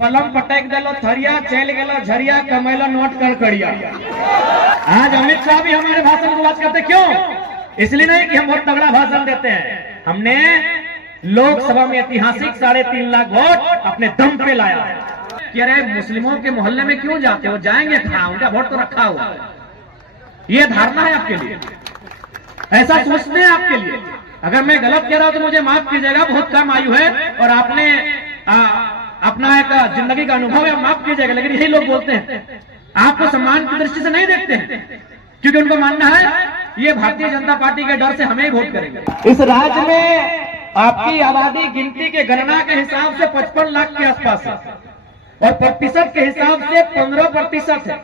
कलम पटक दिलो थरिया चल गलो झरिया कमैलो नोट कड़कड़िया। आज अमित शाह भी हमारे भाषण को बात करते, क्यों? इसलिए नहीं कि हम बहुत तगड़ा भाषण देते हैं, हमने लोकसभा में ऐतिहासिक 3.5 लाख वोट अपने दम पे लाया है। कि अरे मुस्लिमों के मोहल्ले में क्यों जाते हो, जाएंगे कहां, उनका वोट तो रखा हुआ। ये धारणा है आपके लिए, ऐसा सोचते हैं आपके लिए। अगर मैं गलत कह रहा हूं तो मुझे माफ कीजिएगा, बहुत कम आयु है और आपने अपना एक जिंदगी का अनुभव है, माफ कीजिएगा, लेकिन यही लोग बोलते हैं, आपको सम्मान की दृष्टि से नहीं देखते हैं, क्योंकि उनको मानना है ये भारतीय जनता पार्टी के डर से हमें ही वोट करेंगे। इस राज्य में आपकी आबादी गिनती के गणना के हिसाब से 55 लाख के आसपास है और प्रतिशत के हिसाब से 15% है,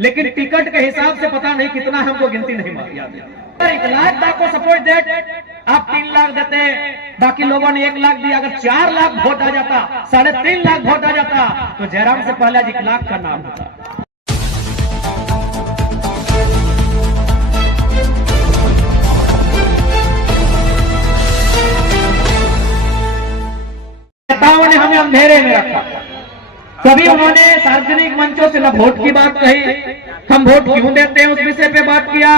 लेकिन टिकट के हिसाब से पता नहीं कितना, हमको गिनती नहीं याद है। 1 लाख को सपोज दैट आप 3 लाख देते, बाकी लोगों ने 1 लाख दिया, अगर 4 लाख वोट आ जाता, 3.5 लाख वोट आ जाता, तो जयराम से पहले 1 लाख का नाम होता। नेताओं ने हमें अंधेरे में रखा, कभी उन्होंने सार्वजनिक मंचों से न वोट की बात कही, हम वोट क्यों देते हैं उस विषय पे बात किया,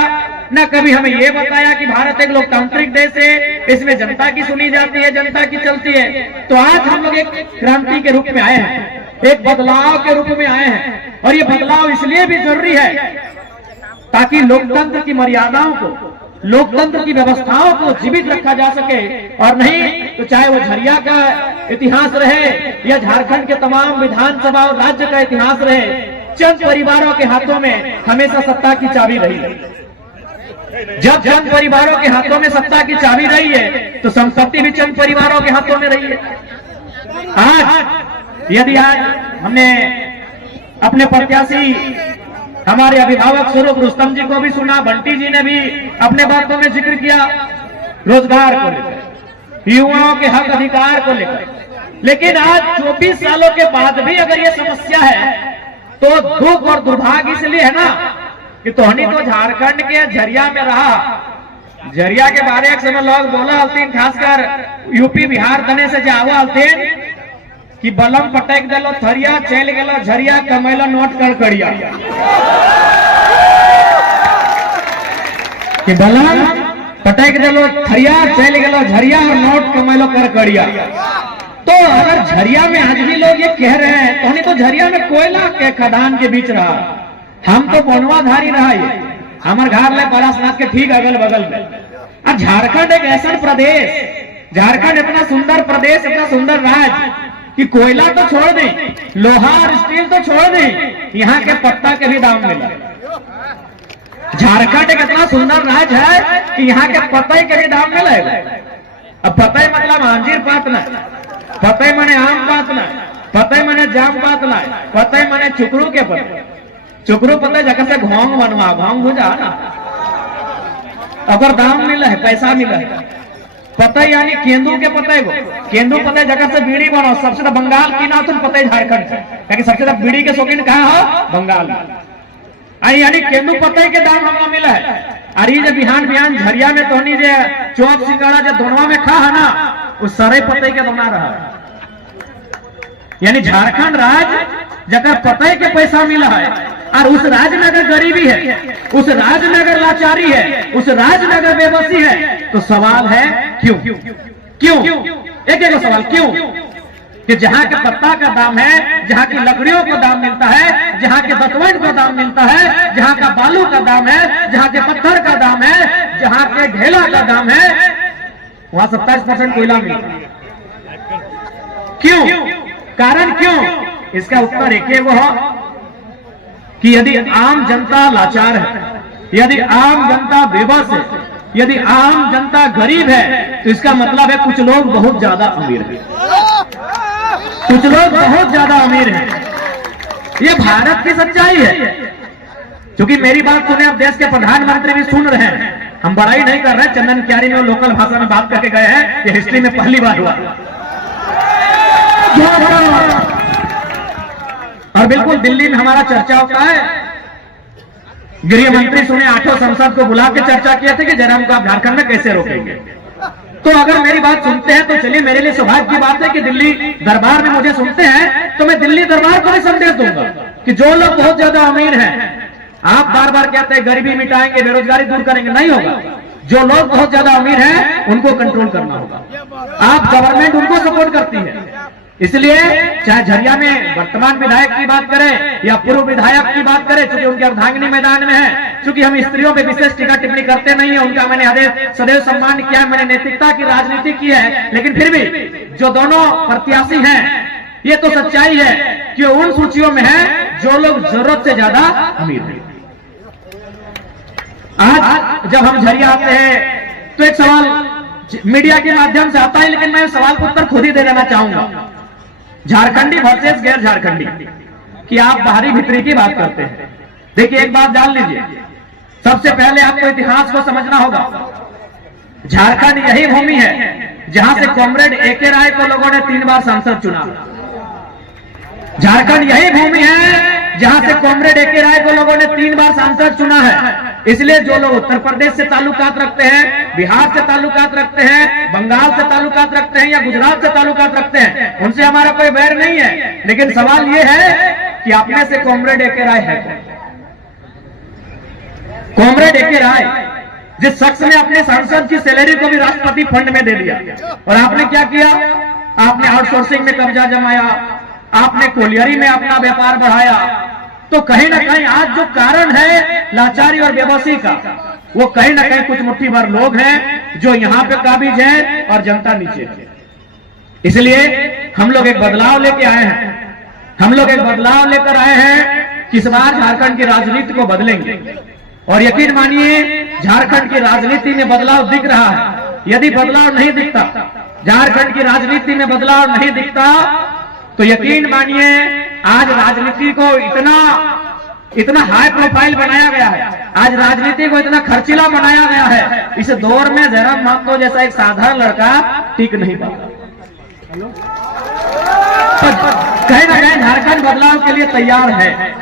न कभी हमें ये बताया कि भारत एक लोकतांत्रिक देश है, इसमें जनता की सुनी जाती है, जनता की चलती है। तो आज हम लोग एक क्रांति के रूप में आए हैं, एक बदलाव के रूप में आए हैं, और ये बदलाव इसलिए भी जरूरी है ताकि लोकतंत्र की मर्यादाओं को, लोकतंत्र की व्यवस्थाओं को जीवित रखा जा सके। और नहीं तो चाहे वो झरिया का इतिहास रहे या झारखंड के तमाम विधानसभा और राज्य का इतिहास रहे, चंद परिवारों के हाथों में हमेशा सत्ता की चाबी रही है। जब चंद परिवारों के हाथों में सत्ता की चाबी रही है तो संपत्ति भी चंद परिवारों के हाथों में रही है। आज यदि आज हमने अपने प्रत्याशी हमारे अभिभावक स्वरूप रुस्तम जी को भी सुना, बंटी जी ने भी अपने बातों में जिक्र किया रोजगार को लेकर, युवाओं के हक अधिकार को लेकर, लेकिन आज 24 सालों के बाद भी अगर ये समस्या है तो दुख और दुर्भाग्य इसलिए है ना कि तोहनी तो झारखंड के झरिया में रहा। झरिया के बारे एक समय लोग बोला हलतीन, खासकर यूपी बिहार तने से जावा हलतीन कि बलम पटक दिलो थरिया चल गलो झरिया कमैलो नोट कड़कड़िया। कि बलम पटक दिलो थरिया चल गलो झरिया और नोट कमैलो कड़कड़िया। तो अगर झरिया में आज भी लोग ये कह रहे हैं, तो नहीं तो झरिया में कोयला के खदान के बीच रहा, हम तो बनवाधारी रहा है, हमारे घर में परासनाथ के ठीक अगल बगल में। अब झारखंड एक ऐसा प्रदेश, झारखंड इतना सुंदर प्रदेश, इतना सुंदर राज्य कि कोयला तो छोड़ दें, लोहा और स्टील तो छोड़ दें, यहाँ के पत्ता के भी दाम मिला। झारखंड एक इतना सुंदर राज्य है कि यहाँ के पत्ते के भी दाम मिलेगा। अब पत्ते मतलब अंजीर पातना, पत्ते मने आम पातना, पत्ते मने जाम पातना, पत्ते मने चुकरू के पत्ते, चुकरू पत्ते जगह से घोंग बनवा, घोंग भुजा ना, अगर दाम मिला है, पैसा मिला है। पता यानी केंदू के पते को, केंदू पते जगह से बीड़ी बनाओ, सबसे तो बंगाल की ना तुम पते झारखंड से, क्योंकि सबसे ज्यादा बीड़ी के शौकीन कहाँ हो, बंगाल में। यानी केंदू पते के दाम हमको मिला है। अरे जब बिहान बिहान झरिया में तो नहीं जे चौक सिंगाड़ा जो दोनवा में खा है ना, उस सारे पते के बना रहा है। यानी झारखंड राज्य जगह पते के पैसा मिला है, और उस राज्य में अगर गरीबी है, उस राज्य में अगर लाचारी है, उस राज्य में अगर बेबसी है, तो सवाल है क्यों? क्यों? एक सवाल क्यों? कि जहां के पत्ता का दाम है, जहां की लकड़ियों को दाम मिलता है, जहां के दतवन को दाम मिलता है, जहां का बालू का दाम है, जहां के पत्थर का दाम है, जहां के ढेला का दाम है, वहां 27% कोयला मिलता है। क्यों? कारण क्यों? इसका उत्तर एक वो हो कि यदि आम जनता लाचार है, यदि आम जनता बेबस है, यदि आम जनता गरीब है, तो इसका मतलब है कुछ लोग बहुत ज्यादा अमीर हैं, कुछ लोग बहुत ज्यादा अमीर हैं। ये भारत की सच्चाई है। क्योंकि मेरी बात सुने, अब देश के प्रधानमंत्री भी सुन रहे हैं, हम बड़ाई नहीं कर रहे, चंदन क्यारी में लोकल भाषा में बात करके गए हैं, ये हिस्ट्री में पहली बार हुआ। और बिल्कुल दिल्ली में हमारा चर्चा होता है, गृह मंत्री सुने 8 संसद को बुला के चर्चा किए थे कि जयराम को आप झारखंड में कैसे रोकेंगे। तो अगर मेरी बात सुनते हैं तो चलिए, मेरे लिए सौभाग्य की बात है कि दिल्ली दरबार में मुझे सुनते हैं, तो मैं दिल्ली दरबार को भी संदेश दूंगा कि जो लोग बहुत ज्यादा अमीर हैं, आप बार बार कहते हैं गरीबी मिटाएंगे, बेरोजगारी दूर करेंगे, नहीं होगा। जो लोग बहुत ज्यादा अमीर हैं उनको कंट्रोल करना होगा। आप गवर्नमेंट उनको सपोर्ट करती है, इसलिए चाहे झरिया में वर्तमान विधायक की बात करें या पूर्व विधायक की बात करें, चूंकि उनके अर्धांगिनी मैदान में है, चूंकि हम स्त्रियों पे विशेष टीका टिप्पणी करते नहीं है, उनका मैंने सदैव सम्मान किया है, मैंने नैतिकता की राजनीति की है, लेकिन फिर भी जो दोनों प्रत्याशी हैं, ये तो सच्चाई है कि उन सूचियों में है जो लोग जरूरत से ज्यादा अमीर हैं। आज जब हम झरिया आते हैं तो एक सवाल मीडिया के माध्यम से आता है, लेकिन मैं सवाल का उत्तर खुद ही दे देना चाहूंगा। झारखंडी वर्सेस गैर झारखंडी कि आप बाहरी भीतरी की बात करते हैं। देखिए, एक बात जान लीजिए, सबसे पहले आपको इतिहास को समझना होगा। झारखंड यही भूमि है जहां से कॉमरेड एके राय को लोगों ने 3 बार सांसद चुना। झारखंड यही भूमि है जहां से कॉमरेड एके राय को लोगों ने 3 बार सांसद चुना है। इसलिए जो लोग उत्तर प्रदेश से ताल्लुकात रखते हैं, बिहार से ताल्लुकात रखते हैं, बंगाल से ताल्लुकात रखते हैं या गुजरात से ताल्लुकात रखते हैं, उनसे हमारा कोई बैर नहीं है। लेकिन सवाल यह है कि आप में से कॉमरेड एके राय है कौन? कॉमरेड एके राय, जिस शख्स ने अपने सांसद की सैलरी को भी राष्ट्रपति फंड में दे दिया, और आपने क्या किया? आपने आउटसोर्सिंग में कब्जा जमाया, आपने कोलियरी में अपना व्यापार बढ़ाया। तो कहीं ना कहीं आज जो कारण है लाचारी और बेबसी का, वो कहीं ना कहीं कुछ मुट्ठी भर लोग हैं जो यहाँ पे काबिज हैं और जनता नीचे है। इसलिए हम लोग एक बदलाव लेके आए हैं, हम लोग एक बदलाव लेकर आए हैं कि इस बार झारखंड की राजनीति को बदलेंगे। और यकीन मानिए, झारखंड की राजनीति में बदलाव दिख रहा है। यदि बदलाव नहीं दिखता, झारखंड की राजनीति में बदलाव नहीं दिखता, तो यकीन मानिए आज राजनीति को इतना हाई प्रोफाइल बनाया गया है, आज राजनीति को इतना खर्चीला बनाया गया है, इस दौर में जयराम महतो जैसा एक साधारण लड़का टिक नहीं पाता। कहीं ना कहीं झारखंड बदलाव के लिए तैयार है।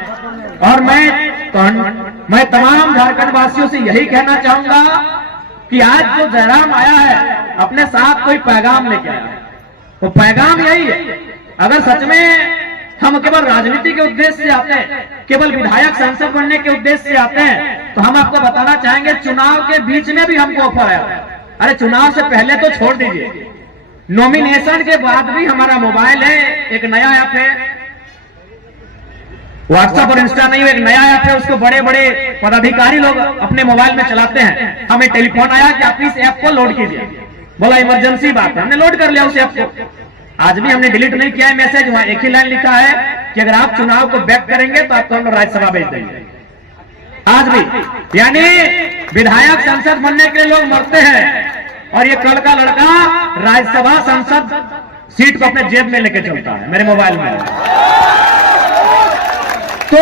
और मैं तमाम झारखंड वासियों से यही कहना चाहूंगा कि आज जो जयराम आया है, अपने साथ कोई पैगाम लेके आया है। वो पैगाम यही है, अगर सच में हम केवल राजनीति के उद्देश्य से आते हैं, केवल विधायक सांसद बनने के उद्देश्य से आते हैं, तो हम आपको बताना चाहेंगे चुनाव के बीच में भी हमको ऑफर आया। अरे चुनाव से पहले तो छोड़ दीजिए, नॉमिनेशन के बाद भी हमारा मोबाइल है, एक नया ऐप है, व्हाट्सएप और इंस्टा नहीं, एक नया ऐप है, उसको बड़े बड़े पदाधिकारी लोग अपने मोबाइल में चलाते हैं। हमें टेलीफोन आया कि आप इस ऐप को लोड कीजिए, बोला इमरजेंसी बात है, हमने लोड कर लिया उस ऐप को। आज भी हमने डिलीट नहीं किया है मैसेज, वहां एक ही लाइन लिखा है कि अगर आप चुनाव को बैक करेंगे तो आपको हम राज्यसभा भेज देंगे। आज भी यानी विधायक संसद बनने के लिए लोग मरते हैं, और ये कल का लड़का राज्यसभा संसद सीट को अपने जेब में लेके चलता है, मेरे मोबाइल में। तो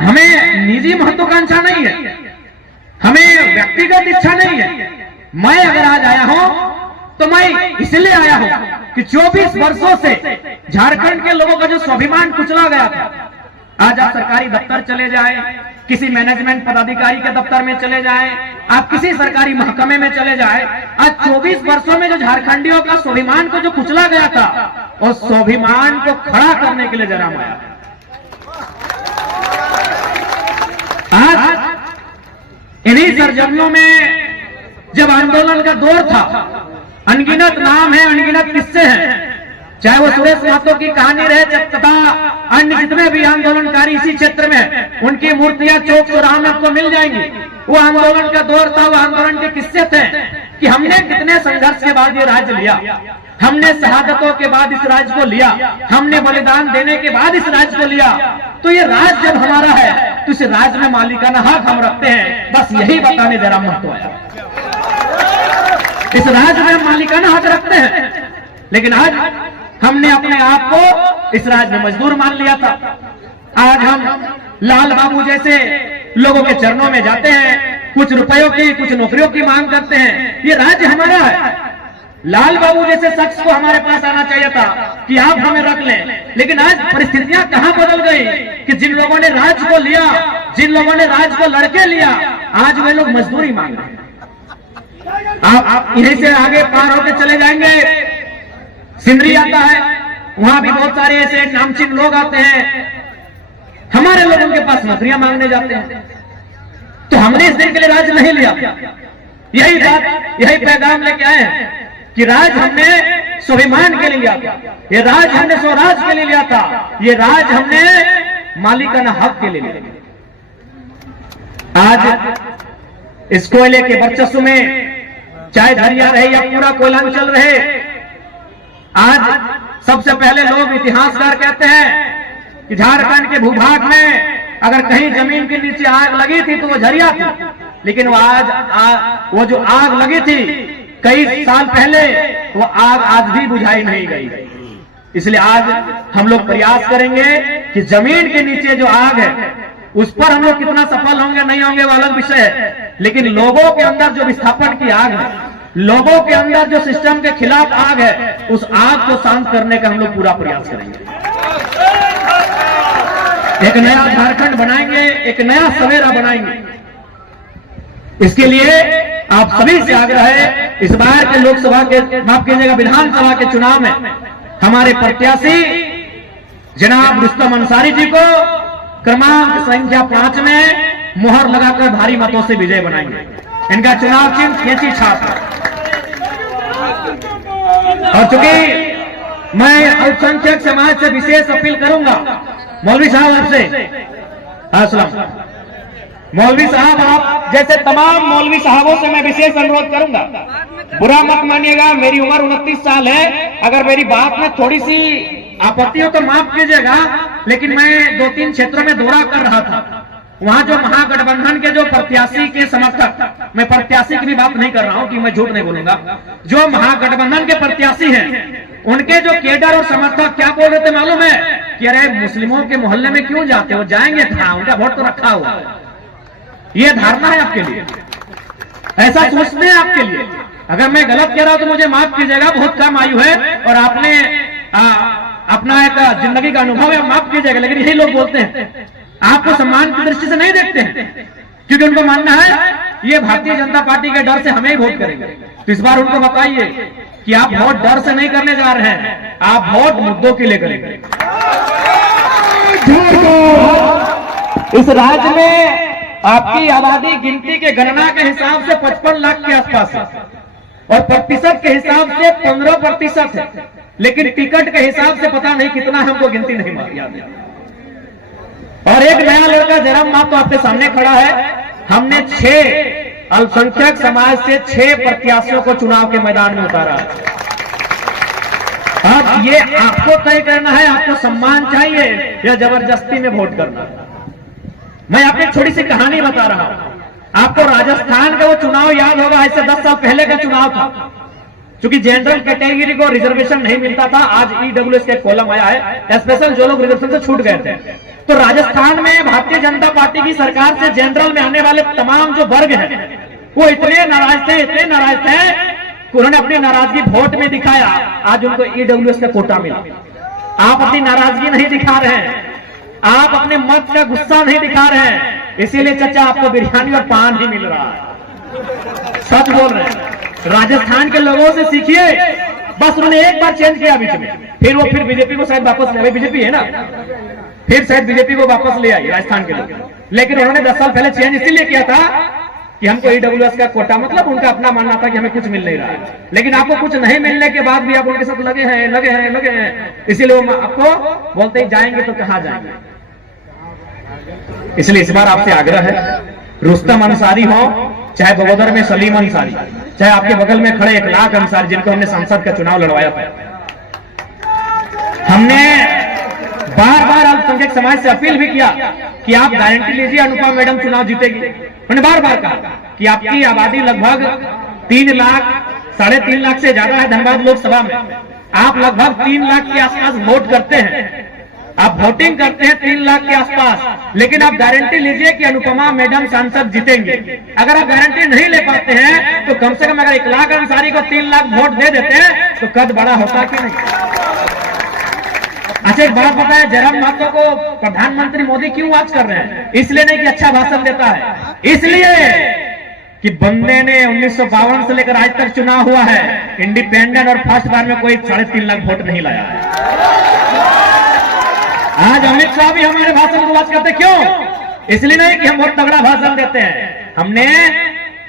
हमें निजी महत्वाकांक्षा नहीं है, हमें व्यक्तिगत इच्छा नहीं है। मैं अगर आज आया हूं तो मैं इसलिए आया हूं कि 24 वर्षों से झारखंड के लोगों का जो स्वाभिमान कुचला गया था, आज आप सरकारी दफ्तर चले जाएं, किसी मैनेजमेंट पदाधिकारी के दफ्तर में चले जाएं, आप किसी सरकारी महकमे में चले जाएं, आज 24 वर्षों में जो झारखंडियों का स्वाभिमान को जो कुचला गया था, उस स्वाभिमान को खड़ा करने के लिए जयराम आया। आज इन्हीं सरजमियों में जब आंदोलन का दौर था, अनगिनत नाम है, अनगिनत किस्से हैं, चाहे वो सुरेश महतो की कहानी रहे तथा अन्य जितने भी आंदोलनकारी इसी क्षेत्र में, उनकी मूर्तियां चौक चौराहा में आपको मिल जाएंगी। वो आंदोलन का दौर था, वो आंदोलन के किस्से थे कि हमने कितने संघर्ष के बाद ये राज्य लिया, हमने शहादतों के बाद इस राज्य को लिया, हमने बलिदान देने के बाद इस राज्य को लिया। तो ये राज्य जब हमारा है तो इस राज्य में मालिकाना हक हम रखते हैं, बस यही बताने जयराम महतो आया। इस राज्य में हम मालिकाना हक रखते हैं, लेकिन आज हमने अपने आप को इस राज्य में मजदूर मान लिया था। आज हम लाल बाबू जैसे लोगों के चरणों में जाते हैं, कुछ रुपयों की, कुछ नौकरियों की मांग करते हैं। ये राज्य हमारा है। लाल बाबू जैसे शख्स को हमारे पास आना चाहिए था कि आप हमें रख लें, लेकिन आज परिस्थितियां कहां बदल गई कि जिन लोगों ने राज्य को लिया, जिन लोगों ने राज्य को लड़के लिया, आज वे लोग मजदूरी मांग रहे हैं। आप यहीं से आगे पार होकर चले जाएंगे, सिंदरी आता है, वहां भी बहुत सारे ऐसे नामचीन लोग आते हैं, हमारे लोगों के पास नौकरियां मांगने जाते हैं। तो हमने इस दिन के लिए राज नहीं लिया। यही बात, यही पैगाम लेके आए हैं कि राज हमने स्वाभिमान के लिए लिया था, ये राज हमने स्वराज के लिए लिया था, ये राज हमने मालिकाना हक के लिए लिया। आज इस कोयले के वर्चस्व में चाहे धरिया रहे या पूरा कोयलांचल रहे, आज सबसे पहले लोग इतिहासकार कहते हैं कि झारखंड के भूभाग में अगर कहीं जमीन के नीचे आग लगी थी तो वो झरिया थी, लेकिन वो जो आग लगी थी कई साल पहले, वो आग आज भी बुझाई नहीं गई। इसलिए आज हम लोग प्रयास करेंगे कि जमीन के नीचे जो आग है उस पर हम लोग कितना सफल होंगे नहीं होंगे वो अलग विषय है, लेकिन लोगों के अंदर जो विस्थापन की आग है, लोगों के अंदर जो सिस्टम के खिलाफ आग है, उस आग को शांत करने का हम लोग पूरा प्रयास करेंगे। एक नया झारखंड बनाएंगे, एक नया सवेरा बनाएंगे। इसके लिए आप सभी से आग्रह है, इस बार के लोकसभा के, माफ कीजिएगा, विधानसभा के चुनाव में हमारे प्रत्याशी जनाब रुस्तम अंसारी जी को क्रमांक संख्या 5 में मुहर लगाकर भारी मतों से विजय बनाएंगे। इनका चुनाव चिन्ह कैंची छाप है। और चूंकि मैं अल्पसंख्यक समाज से विशेष अपील करूंगा, मौलवी साहब आपसे, अस्सलाम मौलवी साहब, आप जैसे तमाम मौलवी साहबों से मैं विशेष अनुरोध करूंगा, बुरा मत मानिएगा, मेरी उम्र 29 साल है, अगर मेरी बात में थोड़ी सी आपत्ति हो तो माफ कीजिएगा, लेकिन मैं 2-3 क्षेत्रों में दौरा कर रहा था, वहां जो महागठबंधन के जो प्रत्याशी के समर्थक, मैं प्रत्याशी की भी बात नहीं कर रहा हूं कि मैं झूठ नहीं बोलूंगा, जो महागठबंधन के प्रत्याशी हैं, उनके जो केडर और समर्थक क्या बोल रहे थे मालूम है कि अरे मुस्लिमों के मोहल्ले में क्यों जाते हो, जाएंगे कहां, उनका वोट तो रखा हुआ। ये धारणा है आपके लिए, ऐसा सोचते हैं आपके लिए। अगर मैं गलत कह रहा हूं तो मुझे माफ कीजिएगा, बहुत कम आयु है और आपने अपना एक जिंदगी का अनुभव है, माफ कीजिएगा, लेकिन यही लोग बोलते हैं, आपको सम्मान की दृष्टि से नहीं देखते हैं, क्योंकि उनको मानना है ये भारतीय जनता पार्टी के डर से हमें ही वोट करेंगे। तो इस बार उनको बताइए कि आप वोट डर से नहीं करने जा रहे हैं, आप वोट मुद्दों के लिए करेंगे। इस राज्य में आपकी आबादी गिनती के गणना के हिसाब से 55 लाख के आसपास है और प्रतिशत के हिसाब से 15% है, लेकिन टिकट के हिसाब से पता नहीं कितना, हमको गिनती नहीं याद है। और एक नया लड़का जयराम मातो आपके सामने खड़ा है, हमने 6 अल्पसंख्यक समाज से 6 प्रत्याशियों को चुनाव के मैदान में उतारा है। अब ये आपको तय करना है, आपको सम्मान चाहिए या जबरदस्ती में वोट करना है। मैं आपको एक छोटी सी कहानी बता रहा हूं, आपको राजस्थान का वो चुनाव याद होगा, ऐसे 10 साल पहले का चुनाव था, क्योंकि जनरल कैटेगरी को रिजर्वेशन नहीं मिलता था, आज ईडब्ल्यूएस के कॉलम आया है, स्पेशल जो लोग रिजर्वेशन से छूट गए थे। तो राजस्थान में भारतीय जनता पार्टी की सरकार से जनरल में आने वाले तमाम जो वर्ग हैं, वो इतने नाराज थे कि उन्होंने अपनी नाराजगी वोट में दिखाया, आज उनको ईडब्ल्यूएस का कोटा मिला। आप अपनी नाराजगी नहीं दिखा रहे हैं, आप अपने मत का गुस्सा नहीं दिखा रहे हैं, इसीलिए चचा आपको बिरयानी और पान ही मिल रहा है। सच बोल रहे हैं, राजस्थान के लोगों से सीखिए। बस उन्होंने एक बार चेंज किया बीच में, फिर बीजेपी को शायद वापस ले, बीजेपी है ना, फिर शायद बीजेपी को वापस ले आई राजस्थान के लोग, लेकिन उन्होंने 10 साल पहले चेंज इसीलिए किया था कि हमको ईडब्ल्यूएस का कोटा, मतलब उनका अपना मानना था कि हमें कुछ मिल नहीं रहा है, लेकिन आपको कुछ नहीं मिलने के बाद भी आप उनके साथ लगे हैं, इसीलिए वो आपको बोलते ही जाएंगे तो कहां जाएंगे। इसलिए इस बार आपसे आग्रह है, रुस्तम अंसारी हो चाहे बगोदर में सलीम अंसारी, चाहे आपके बगल में खड़े 1 लाख अंसारी, जिनको हमने संसद का चुनाव लड़वाया था, हमने बार बार अल्पसंख्यक समाज से अपील भी किया कि आप गारंटी लीजिए अनुपमा मैडम चुनाव जीतेगी। मैंने बार बार कहा कि आपकी आबादी लगभग 3 लाख 3.5 लाख से ज्यादा है धनबाद लोकसभा में, आप लगभग 3 लाख के आसपास वोट करते हैं, आप वोटिंग करते हैं 3 लाख के आसपास, लेकिन आप गारंटी लीजिए कि अनुपमा मैडम सांसद जीतेंगे। अगर आप गारंटी नहीं ले पाते हैं तो कम से कम अगर 1 लाख अंसारी को 3 लाख वोट दे देते हैं तो कद बड़ा होता कि नहीं। अच्छा एक बात बताया, जयराम महतो को प्रधानमंत्री मोदी क्यों आज कर रहे हैं? इसलिए नहीं कि अच्छा भाषण देता है, इसलिए कि बंदे ने 1952 से लेकर आज तक चुनाव हुआ है, इंडिपेंडेंट और फर्स्ट बार में कोई 3.5 लाख वोट नहीं लाया है। आज अमित शाह भी हमारे भाषण को बात करते, क्यों? इसलिए नहीं कि हम बहुत तगड़ा भाषण देते हैं, हमने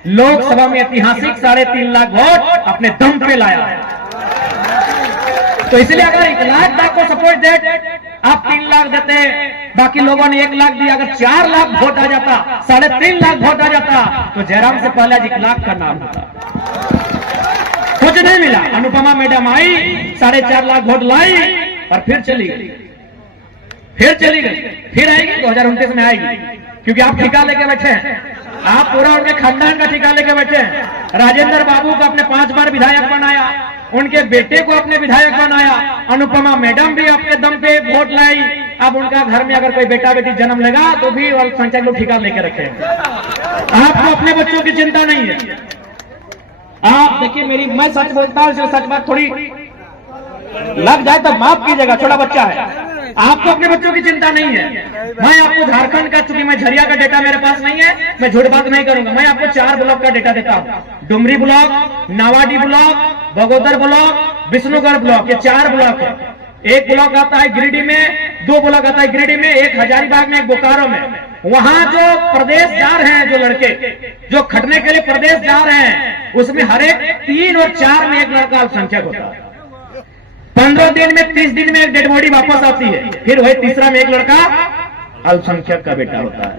लोकसभा में ऐतिहासिक 3.5 लाख वोट अपने दम पे लाया है। तो इसलिए अगर 1 लाख को सपोर्ट दे, आप 3 लाख देते, बाकी लोगों ने 1 लाख दिया, अगर 4 लाख वोट आ जाता, 3.5 लाख वोट आ जाता, तो जयराम से पहले आज 1 लाख का नाम होता। कुछ नहीं मिला। अनुपमा मैडम आई, 4.5 लाख वोट लाई और फिर चली गई, फिर आएगी 2029 में आएगी, क्योंकि आप ठिका लेके बैठे हैं, आप पूरा उनके खानदान का ठिका लेके बैठे हैं। राजेंद्र बाबू को अपने 5 बार विधायक बनाया, उनके बेटे को अपने विधायक बनाया, अनुपमा मैडम भी अपने दम पे वोट लाई। अब उनका घर में अगर कोई बेटा बेटी जन्म लेगा तो भी अल्पसंख्यक लोग ठिका लेके रखे हैं। आपको अपने बच्चों की चिंता नहीं है। आप देखिए, मैं सच बोलता हूं, सच बात थोड़ी लग जाए तो माफ कीजिएगा, छोटा बच्चा है। आपको अपने बच्चों की चिंता नहीं है। मैं आपको झारखंड का, चूंकि मैं झरिया का डेटा मेरे पास नहीं है, मैं झूठ बात नहीं करूंगा, मैं आपको 4 ब्लॉक का डेटा देता हूं। Dumri block, Nawadih block, Bagodar block, Vishnugarh block, ये 4 ब्लॉक है। एक ब्लॉक आता है गिरिडीह में, 2 ब्लॉक आता है गिरिडीह में, एक हजारीबाग में, एक बोकारो में। वहां जो प्रदेश जा रहे हैं, जो लड़के जो खटने के लिए प्रदेश जा रहे हैं, उसमें हर एक 3 और 4 में एक लड़का अल्पसंख्यक होता है। 15 दिन में, 30 दिन में एक डेड बॉडी वापस आती है, फिर वही तीसरा में एक लड़का अल्पसंख्यक का बेटा होता है।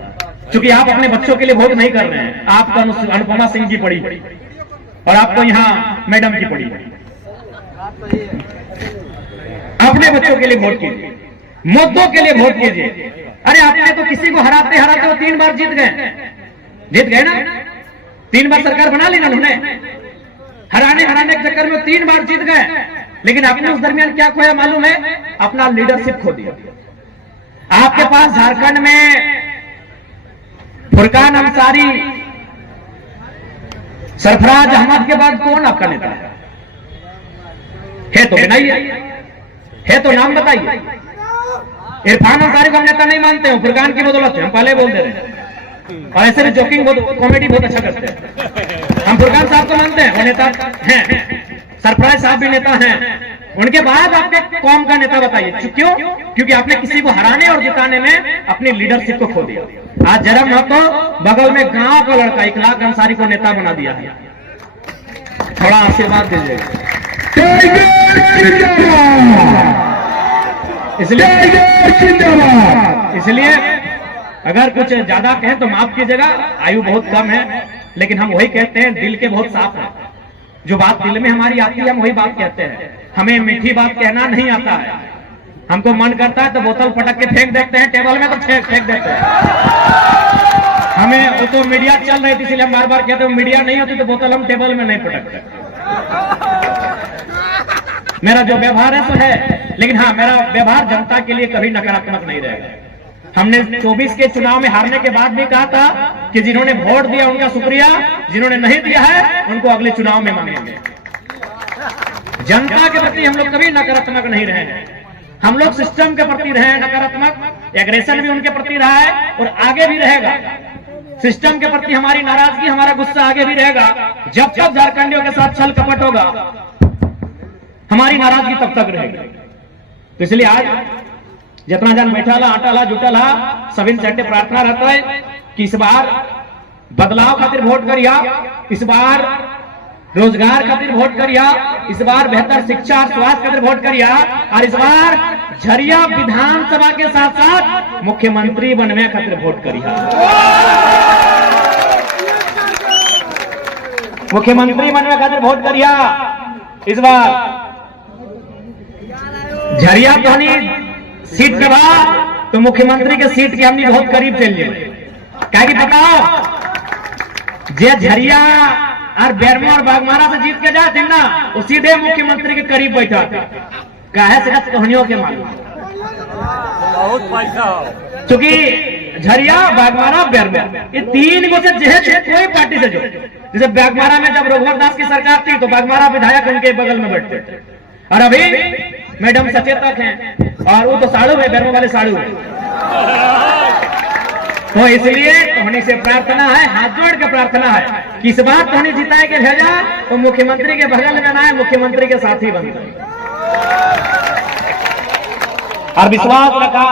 क्योंकि आप अपने बच्चों के लिए वोट नहीं कर रहे हैं, आपको अनुपमा सिंह जी पड़ी और आपको यहाँ मैडम जी पड़ी। अपने बच्चों के लिए वोट कीजिए, मुद्दों के लिए वोट कीजिए। अरे आपने तो किसी को हराते हराते वो 3 बार जीत गए ना, 3 बार सरकार बना ली ना उन्होंने। हराने के चक्कर में 3 बार जीत गए, लेकिन आपने उस दरमियान क्या खोया मालूम है? अपना लीडरशिप खो दिया। आपके पास झारखंड में फुरकान अंसारी, सरफराज अहमद के बाद कौन आपका नेता है तो बनाइए, है तो नाम बताइए। इरफान अंसारी को हम नेता नहीं मानते हो, फुरकान की बदौलत है, हम पहले बोल दे रहे हैं। और ऐसे भी जोकिंग कॉमेडी बहुत अच्छा करते हैं। हम फुरकान साहब को मानते हैं, वो नेता हैं, सरफराज साहब भी नेता हैं। उनके बाद आपके कौम का नेता बताइए, क्यों? क्योंकि आपने किसी को हराने और जिताने में अपनी लीडरशिप को खो दिया। आज जरा महतो बगल में गांव का लड़का 1 लाख अंसारी को नेता बना दिया है। थोड़ा आशीर्वाद दीजिएगा। इसलिए अगर कुछ ज्यादा कहें तो माफ कीजिएगा, आयु बहुत कम है, लेकिन हम वही कहते हैं, दिल के बहुत साफ है। जो बात दिल में हमारी आती है हम वही बात कहते हैं। हमें मीठी बात कहना नहीं आता है। हमको मन करता है तो बोतल पटक के फेंक देते हैं टेबल में, तो फेंक देते हैं। हमें वो तो मीडिया चल रही थी इसलिए हम बार बार कहते हैं, मीडिया नहीं होती तो बोतल हम टेबल में नहीं पटकते। मेरा जो व्यवहार है तो है, लेकिन हाँ, मेरा व्यवहार जनता के लिए कभी नकारात्मक नहीं रहेगा। हमने 24 के चुनाव में हारने के बाद भी कहा था कि जिन्होंने वोट दिया उनका शुक्रिया, जिन्होंने नहीं दिया है उनको अगले चुनाव में मांगेंगे। जनता के प्रति हम लोग कभी नकारात्मक नहीं रहे हैं। हम लोग सिस्टम के प्रति रहे नकारात्मक। एग्रेशन भी उनके प्रति रहा है और आगे भी रहेगा। सिस्टम के प्रति हमारी नाराजगी, हमारा गुस्सा आगे भी रहेगा। जब तक झारखंडियों के साथ छल कपट होगा, हमारी नाराजगी तब तक रहेगी। तो इसलिए आज जितना जन बैठा ला, आटा ला, जुटा ला, सभी से प्रार्थना रहता है कि इस बार बदलाव खातिर वोट करिया, इस बार रोजगार खातिर वोट करिया, इस बार बेहतर शिक्षा और स्वास्थ्य खातिर वोट करिया, और इस बार झरिया विधानसभा के साथ साथ मुख्यमंत्री बनने खातिर वोट करिया। मुख्यमंत्री बनने खातिर वोट करिया। इस बार झरिया तो सीट के बाद तो मुख्यमंत्री के सीट के हमने बहुत करीब चल जाए। क्या कि बताओ, जे झरिया और बेरमो और बागमारा से जीत के जाते ना, वो सीधे मुख्यमंत्री के करीब बैठा था। काहे से कहानियों के मालूम, बहुत पैसा। क्योंकि झरिया, बागमारा, बेरमो, ये 3 को से जहे कोई पार्टी से जो, जैसे बागमारा में जब रघुवर दास की सरकार थी तो बागमारा विधायक उनके बगल में बैठते थे, और अभी मैडम सचेतक हैं और वो तो साड़ू है, बेरमो वाले साड़ू है। तो इसलिए तोहनी से प्रार्थना है, हाथ जोड़ के प्रार्थना है कि इस बार तोहनी जिताए के भेजा तो मुख्यमंत्री के बगल में ना, मुख्यमंत्री के साथी बन और विश्वास रखा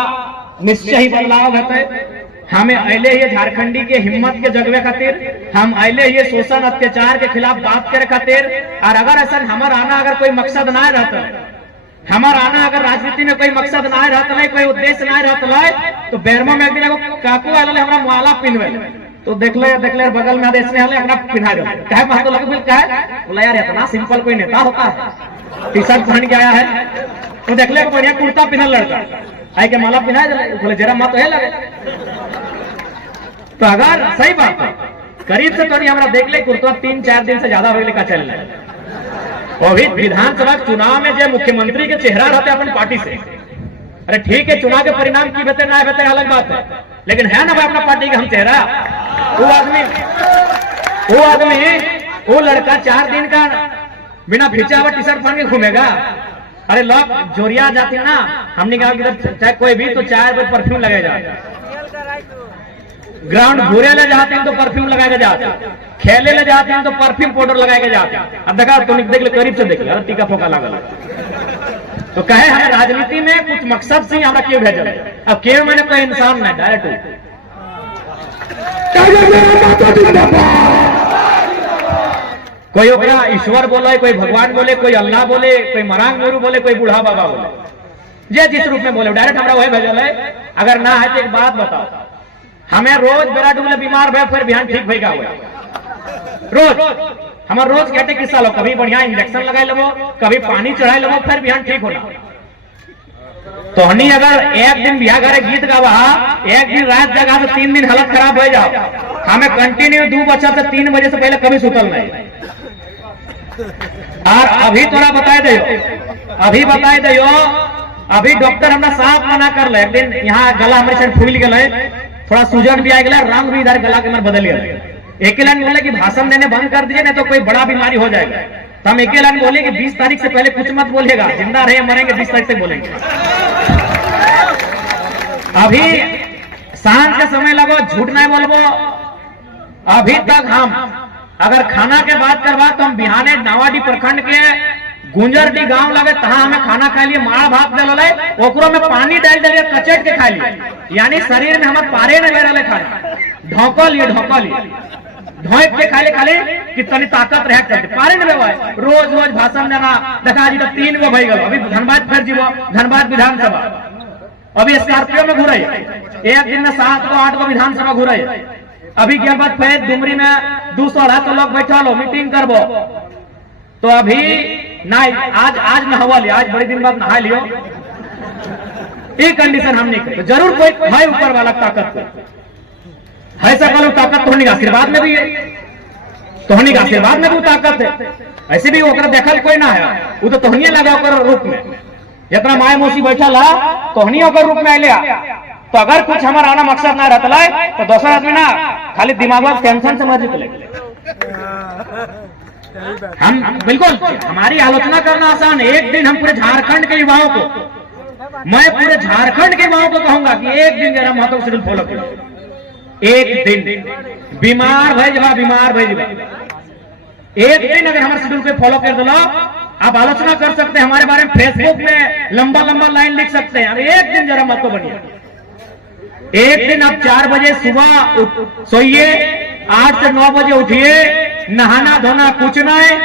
निश्चय ही बदलाव होते। हमें अले ये झारखंडी के हिम्मत के जगवे खातिर, हम अले ये शोषण अत्याचार के खिलाफ बात करे खातिर। और अगर ऐसा हमारा आना अगर कोई मकसद ना रहता, हमारा आना अगर राजनीति में कोई मकसद ना रहता, कोई उद्देश्य ना रहता, तो बेरमो में एक दिन काकू आल हमारा माला पिनवे तो देख ले बगल में आदेश में अपना पिन्हा दो कहे महतो लगे बोल कहे बोला यार इतना सिंपल कोई नेता होता है, टी शर्ट पहन के आया है तो देख ले बढ़िया कुर्ता पिनल लड़का आई के माला पिन्हा बोले जरा मत है लगे। तो अगर सही बात है करीब से थोड़ी हमारा देख ले कुर्ता 3-4 दिन से ज्यादा हो लेकर चल रहा है। और भी विधानसभा चुनाव में जो मुख्यमंत्री के चेहरा रहते अपन पार्टी से, अरे ठीक है चुनाव के परिणाम की बेहतर ना बेहतर अलग बात है, लेकिन है ना भाई अपना पार्टी का हम चेहरा। वो लड़का 4 दिन का बिना खींचा हुआ टी शर्ट पहन के घूमेगा। अरे लोग जोरिया जाते हैं ना, हमने कहा कि चाहे कोई भी तो 4 बार परफ्यूम लगेगा, ग्राउंड घूरे ले जाते हैं तो परफ्यूम लगाए जाते, खेले ले जाते हैं तो परफ्यूम पाउडर लगाए जाते। अब देखा तो देख ले करीब से देख ले टीका फोका लगा तो कहे हमें राजनीति में कुछ मकसद से हमारा क्यों भेजा। अब क्यों मैंने कोई इंसान नहीं डायरेक्ट कोई ओकरा ईश्वर बोले, कोई भगवान बोले, कोई अल्लाह बोले, कोई मरांग गुरु बोले, कोई बूढ़ा बाबा बोले, जे जिस रूप में बोले डायरेक्ट हमारा वही भेजल है। अगर ना है तो एक बात बताओ, हमें रोज बेरा डूबले बीमार भे फिर बिहान ठीक भैया हुआ रोज हमारे रोज कहते किस्सा लो, कभी बढ़िया इंजेक्शन लगा लो, कभी पानी चढ़ा लो, फिर बिहान ठीक होना। तो हनी अगर एक दिन बिहार घरे गीत गावा, एक दिन रात जगा तो 3 दिन हालत खराब हो जाओ। हमें कंटिन्यू 2 बच्चा से 3 बजे से पहले कभी सुतल नहीं। और अभी थोड़ा बताए दो अभी डॉक्टर हमरा साफ मना कर ले। एक दिन यहाँ गला हमारे साइड फूल गए, थोड़ा सूजन भी आ गया, रंग भी इधर गला के मन बदल गया। एक लाइन बोले कि भाषण देने बंद कर दीजिए नहीं तो कोई बड़ा बीमारी हो जाएगा। तो हम एक लाइन बोले कि 20 तारीख से पहले कुछ मत बोलिएगा, जिंदा रहे मरेंगे 20 तारीख से बोलेंगे। अभी सांझ के समय लगो, झूठ नहीं बोलबो। अभी तक हम अगर खाना के बात करवा तो हम बिहाने नावाडी प्रखंड के गुंजरडी गांव लगे तहाँ हमें खाना खा लिए, माड़ भात दे ओकरो में पानी डाल दिए, कचट के खा लिए, यानी शरीर में हमारे पारे न ले रहे खाना, ढोक लिए ढोक के खाली कितनी ताकत रहे चलते पारे न ले। रोज भाषण देना देखा जी तो 3 गो भई गल। अभी धनबाद फिर जीवो, धनबाद विधानसभा अभी स्कॉर्पियो में घूरे, एक दिन में 7 गो 8 गो विधानसभा घूरे। अभी के बाद फिर डुमरी में 200-250 लोग बैठा लो मीटिंग करबो। तो अभी नहीं आज नहवा लिया, आज बड़े दिन बाद नहा लियो, ये कंडीशन हम नहीं करे। जरूर कोई है ऊपर वाला ताकत है, ऐसा कल ताकत तो का आशीर्वाद में भी है, तोहनी का आशीर्वाद में भी ताकत है। ऐसे भी ओकरा देखल कोई ना है, वो तो तोहनिए लगा ओकर रूप में, जितना माए मौसी बैठा ला तोहनी ओकर रूप में आइले। तो अगर कुछ हमारा आना मकसद ना रहता तो दूसरा आदमी ना खाली दिमाग में टेंशन से मर जितले। हम बिल्कुल हमारी आलोचना करना आसान है। एक दिन हम पूरे झारखंड के युवाओं को, मैं पूरे झारखंड के युवाओं को कहूंगा कि एक दिन जरा महत्व शेड्यूल फॉलो करो। एक दिन बीमार भाई एक दिन अगर हमारे शेड्यूल को फॉलो कर दो, आप आलोचना कर सकते हैं हमारे बारे में, फेसबुक में लंबा लाइन लिख सकते हैं। अरे एक दिन जरा महत्व बनिए, एक दिन आप 4 बजे सुबह सोइए, 8 से 9 बजे उठिए, नहाना धोना कुछ ना है,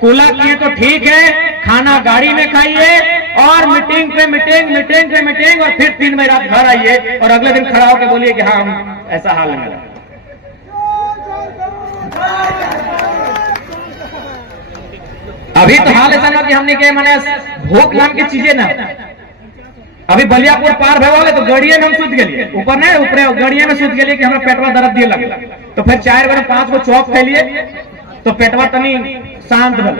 कूला किए तो ठीक है, खाना गाड़ी में खाइए और मीटिंग पे मीटिंग और फिर 3 बजे रात घर आइए और अगले दिन खड़ा होकर बोलिए कि हाँ हम ऐसा हाल है मेरा। अभी तो हाल ऐसा ना कि हमने कहे मैंने भूख नाम की चीजें ना, अभी बलियापुर पार भे तो गड़िए में हम सुत गए, ऊपर नहीं ऊपर गड़िए में सुत गए कि हमारा पेटवा दर्द दिए लगे। तो फिर 4 बजे 5 गो चौक फैलिए तो पेटवा तनी शांत बन।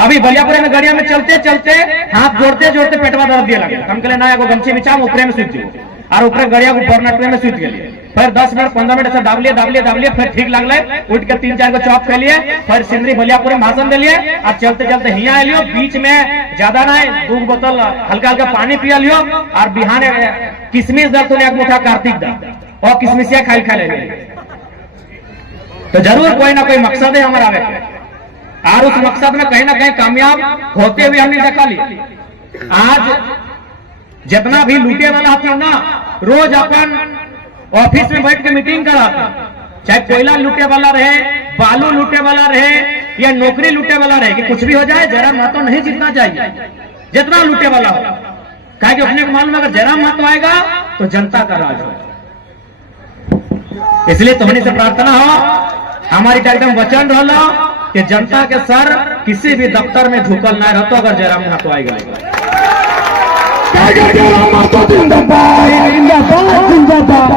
अभी बलियापुर में गड़िया में चलते हाथ जोड़ते पेटवा दर्द दिए लगे। हम कहले ना एगो गमछी बिछा ऊपरे में सुत जाओ। और ऊपर गड़िया को बर्नट में सुत गए। फिर 10 मिनट 15 मिनट से दाबलिए फिर ठीक लगले, उठ के 3-4 को चॉप कर लिए, फिर सिंदरी बलियापुर में भाषण दिलिए। अब चलते चलते हिया आलियो, बीच में ज्यादा ना 2 बोतल हल्का हल्का पानी पिया लियो और बिहाने किशमिश दल तो एक मुठा कार्तिक दल और किशमिशिया खा ले। तो जरूर कोई ना कोई मकसद है हमारा आवे, और उस मकसद में कहीं ना कहीं कामयाब होते हुए हमने देखा लिया। आज जितना भी लूटे वाला था ना, रोज अपन ऑफिस में बैठ के मीटिंग कराता, चाहे कोयला लूटे वाला रहे, बालू लूटे वाला रहे या नौकरी लूटे वाला रहे, कि कुछ भी हो जाए जरा महत्व नहीं जीतना चाहिए, जितना लूटे वाला हो। कहा कि अपने को मालूम अगर जरा महत्व आएगा तो जनता का राज हो। इसलिए तुम्हारी से प्रार्थना हो, हमारी एकदम वचन रहा कि जनता के सर किसी भी दफ्तर में झुकल ना रहता अगर जयराम महतो आएगा। जिंदाबाद जिंदाबाद।